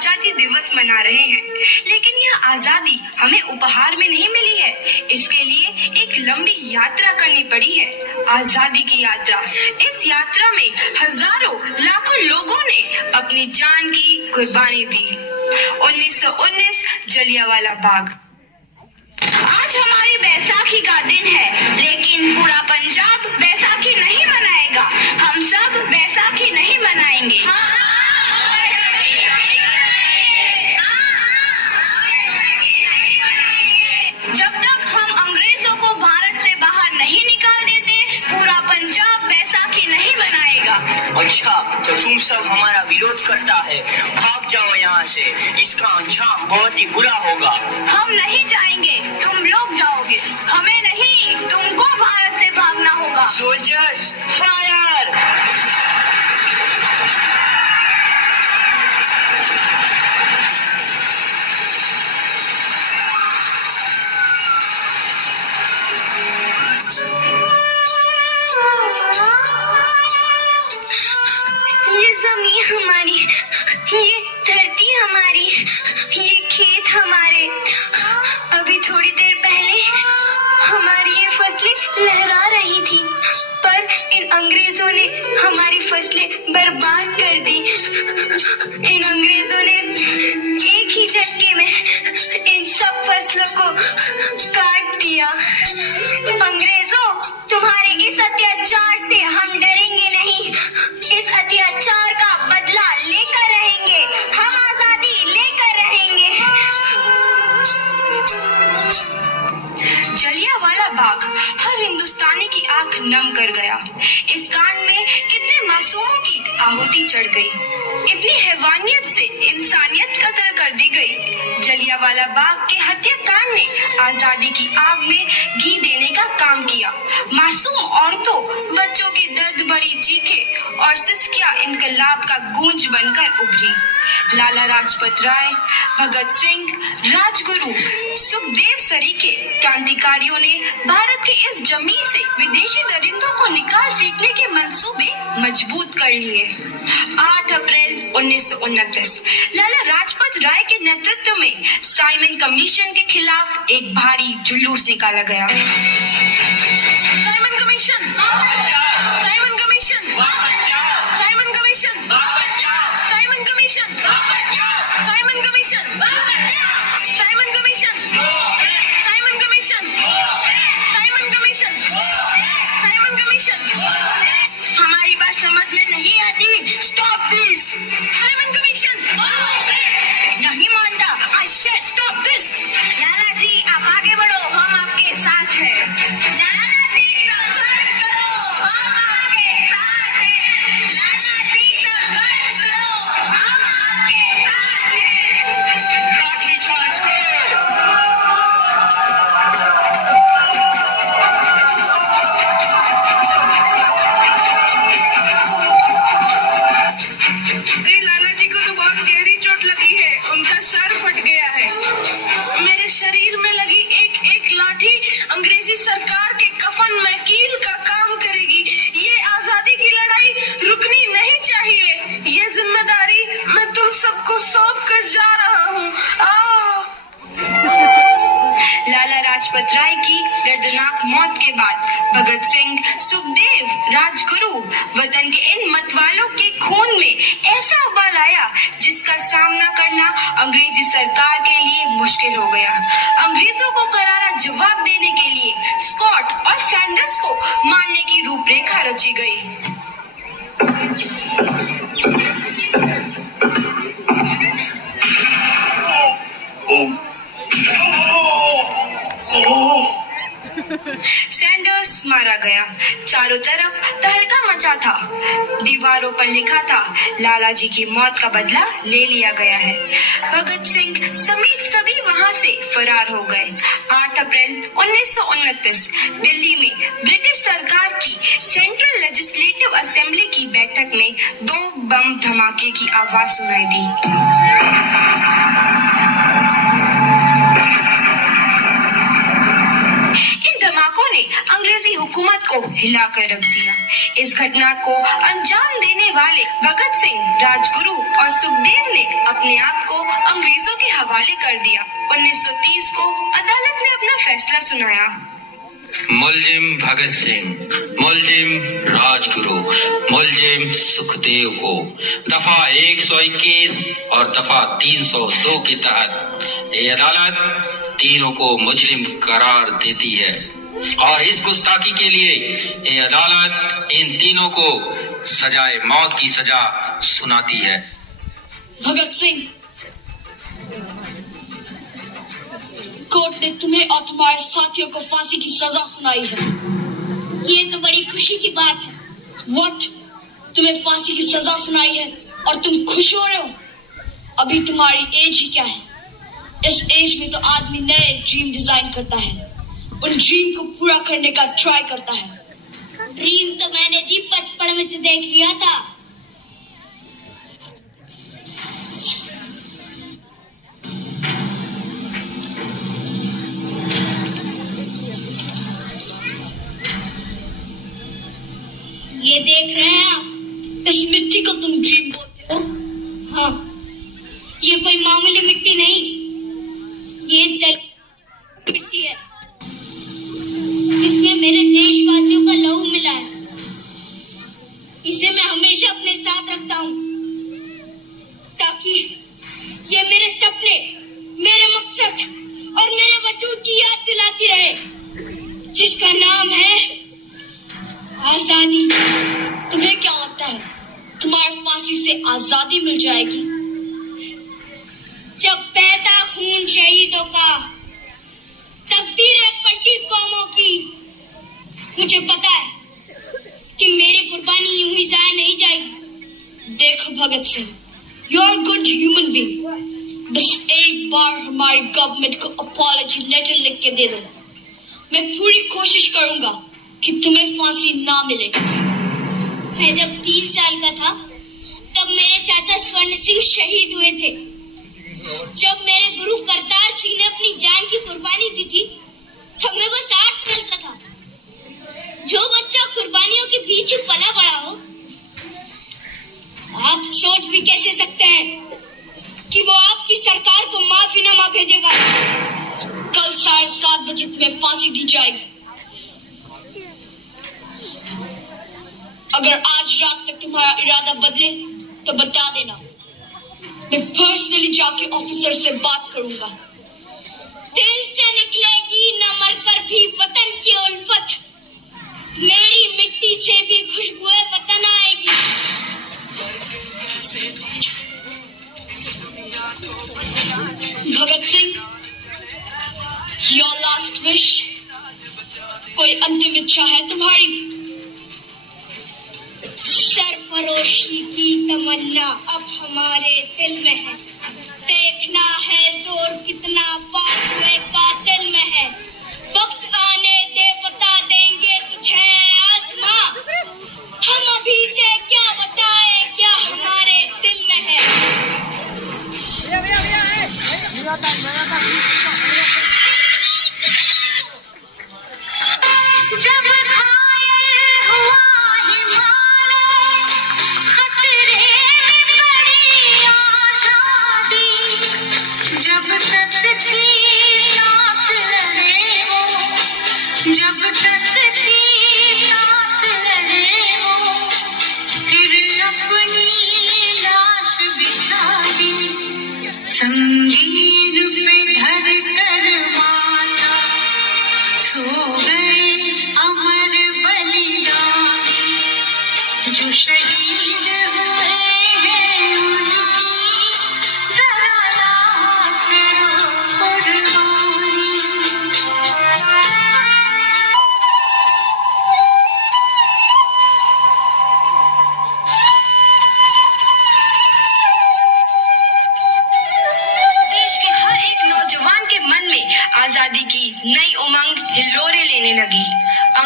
आजादी दिवस मना रहे हैं, लेकिन यह आजादी हमें उपहार में नहीं मिली है। इसके लिए एक लंबी यात्रा करनी पड़ी है, आजादी की यात्रा। इस यात्रा में हजारों लाखों लोगों ने अपनी जान की कुर्बानी दी। 1919 जलियांवाला बाग। आज हमारी बैसाखी का दिन है, लेकिन पूरा पंजाब बैसाखी नहीं मनाएगा। हम सब बैसाखी नहीं मनाएंगे। जब तक हम अंग्रेजों को भारत से बाहर नहीं निकाल देते, पूरा पंजाब बैसाखी नहीं मनाएगा। अच्छा, तो तुम सब हमारा विरोध करता है, भाग जाओ यहाँ से। इसका अंजाम बहुत ही बुरा होगा। हम नहीं जाएंगे, तुम लोग जाओगे। हमें नहीं, तुमको भारत से भागना होगा। Soldiers fire! ये जमीन हमारी, ये धरती हमारी, ये खेत हमारे। अभी थोड़ी देर पहले हमारी ये फसलें लहरा रही थी, पर इन अंग्रेजों ने हमारी फसलें बर्बाद कर दी। इन अंग्रेजों ने एक ही झटके में इन सब फसलों को काट दिया। अंग्रेजों, तुम्हारे इस अत्याचार से हम डरेंगे नहीं। इस अत्याचार का बदला लेकर रहेंगे। हम आजादी लेकर रहेंगे। जलियांवाला बाग हर हिंदुस्तानी की आंख नम कर गया। इस कांड में कितने मासूमों की आहुति चढ़ गई, इतनी हैवानियत से इंसानियत कत्ल कर दी गई। जलियांवाला बाग के हत्याकांड ने आजादी की आग में घी देने का काम किया। मासूम औरतों, बच्चों की दर्द भरी चीखें और सिसकियां इनकलाब का गूंज बनकर उभरी। लाला लाजपत राय, भगत सिंह, राजगुरु, सुखदेव सरीखे क्रांतिकारियों ने भारत की इस जमीन से विदेशी दरिंदों को निकाल फेंकने के मंसूबे मजबूत कर लिए। 8 अप्रैल 1929 लाला लाजपत राय के नेतृत्व में साइमन कमीशन के खिलाफ एक भारी जुलूस निकाला गया। Simon commission, Simon commission, Simon commission, Simon commission, Simon commission, Simon commission, Simon commission, Simon commission, Simon commission. हमारी बात समझ में नहीं आती? Stop this! Simon commission! नहीं मानता? I said stop this! Lala ji, आप आगे बढ़ो, हम आपके साथ हैं। लाला जी, संघर्ष करो, हम आपके साथ हैं। लाला जी, संघर्ष करो, हम आपके साथ हैं। लाठी चार्ज करो! अरे लाला जी को तो बहुत गहरी चोट लगी है, उनका सर फट गया है। मेरे शरीर में लगी एक एक लाठी अंग्रेजी सरकार के कफन में कील का काम करेगी। ये आजादी की लड़ाई रुकनी नहीं चाहिए। ये जिम्मेदारी मैं तुम सबको सौंप कर जा रहा हूँ। लाला लाजपत राय की दर्दनाक मौत के बाद भगत सिंह, सुखदेव, राजगुरु वतन के इन मतवालों के खून में ऐसा उबाल आया जिसका सामना करना अंग्रेजी सरकार के लिए मुश्किल हो गया। अंग्रेजों को करारा जवाब देने के लिए स्कॉट और सैंडर्स को मारने की रूपरेखा रची गई। सैंडर्स मारा गया। चारों तरफ तहलका मचा था। दीवारों पर लिखा था, लाला जी की मौत का बदला ले लिया गया है। भगत सिंह समेत सभी वहां से फरार हो गए। 8 अप्रैल 1929 दिल्ली में ब्रिटिश सरकार की सेंट्रल लेजिस्लेटिव असेंबली की बैठक में 2 बम धमाके की आवाज सुनाई दी। इन धमाकों ने ने अंग्रेजी हुकूमत को हिलाकर रख दिया। इस घटना को अंजाम देने वाले भगत सिंह, राजगुरु और सुखदेव ने अपने आप को अंग्रेजों के हवाले कर दिया। 1930 को अदालत ने अपना फैसला सुनाया। मुलजिम भगत सिंह, मुलजिम राजगुरु, मुलजिम सुखदेव को दफा 121 और दफा 302 के तहत ये अदालत तीनों को मुजरिम करार देती है और इस गुस्ताखी के लिए ये अदालत इन तीनों को सजाए मौत की सजा सुनाती है। भगत सिंह, कोर्ट ने तुम्हें और तुम्हारे साथियों को फांसी की सजा सुनाई है। ये तो बड़ी खुशी की बात है। व्हाट? तुम्हें फांसी की सजा सुनाई है और तुम खुश हो रहे हो? अभी तुम्हारी एज ही क्या है? इस एज में तो आदमी नए ड्रीम डिजाइन करता है, उन ड्रीम को पूरा करने का ट्राई करता है। ड्रीम तो मैंने जी बचपन में देख लिया था। ये देख रहे हैं आप? इस मिट्टी को तुम ड्रीम बोलते हो? हाँ, ये कोई मामूली मिट्टी नहीं, ये जल मिट्टी है जिसमें मेरे देशवासियों का लहू मिला है। इसे मैं हमेशा अपने साथ रखता हूँ ताकि ये मेरे सपने, मेरे मकसद और मेरे वजूद की याद दिलाती रहे, जिसका नाम है आजादी। तुम्हें क्या लगता है तुम्हारी फांसी से आजादी मिल जाएगी? जब बहता खून शहीदों का, तकदीरें पलटी कौमों की, मुझे पता है कि मेरी कुर्बानी यूं ही जाया नहीं जाएगी। देखो Bhagat Singh, you are good human being, बस एक बार हमारी गवर्नमेंट को अपॉलजी लेटर लिख के दे दो। मैं पूरी कोशिश करूंगा कि तुम्हें फांसी ना मिले। मैं जब 3 साल का था तब मेरे चाचा स्वर्ण सिंह शहीद हुए थे। जब मेरे गुरु करतार सिंह ने अपनी जान की कुर्बानी दी थी तब मैं बस 8 साल का था। जो बच्चा कुर्बानियों के पीछे पला बड़ा हो, आप सोच भी कैसे सकते हैं कि वो आपकी सरकार को माफीनामा भेजेगा। कल 7:30 बजे तुम्हें फांसी दी जाएगी। अगर आज रात तक तुम्हारा इरादा बदले तो बता देना, मैं पर्सनली जाके ऑफिसर से बात करूंगा। दिल से निकलेगी न मरकर भी वतन की उल्फत, मेरी मिट्टी से भी खुशबुएं वतन आएगी। Bhagat Singh, your last wish, कोई अंतिम इच्छा है तुम्हारी? सरफरोशी की तमन्ना अब हमारे दिल में है, देखना है जोर कितना पास हुए कातिल में है। वक्त आने दे बता देंगे तुझे आसमां, हम अभी से क्या बताए क्या हमारे दिल में है। जब घायल हुआ हिमालय, खतरे में पड़ी आजादी, जब तक थी सांस लड़े वो, जब तक थी सांस लड़े वो, फिर अपनी लाश बिछा दी, संगीन पे धर कर माता, सो गए अमर बलिदानी, जो शहीद हुए हैं उनकी जरा याद करो कुर्बानी। देश के हर एक नौजवान के मन में आजादी की नई उमंग हिलोरे लेने लगी।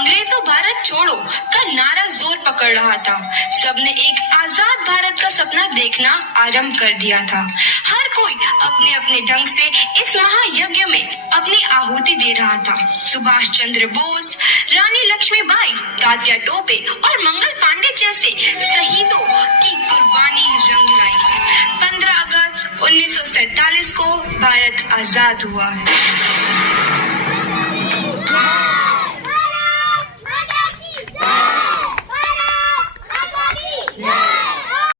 अंग्रेजों भारत छोड़ो का नारा जोर पकड़ रहा था। सबने एक आजाद भारत का सपना देखना आरंभ कर दिया था। हर कोई अपने अपने ढंग से इस महायज्ञ में अपनी आहुति दे रहा था। सुभाष चंद्र बोस, रानी लक्ष्मीबाई, तात्या टोपे और मंगल पांडे जैसे शहीदों की कुर्बानी रंग लाई। 15 अगस्त 1947 को भारत आजाद हुआ है।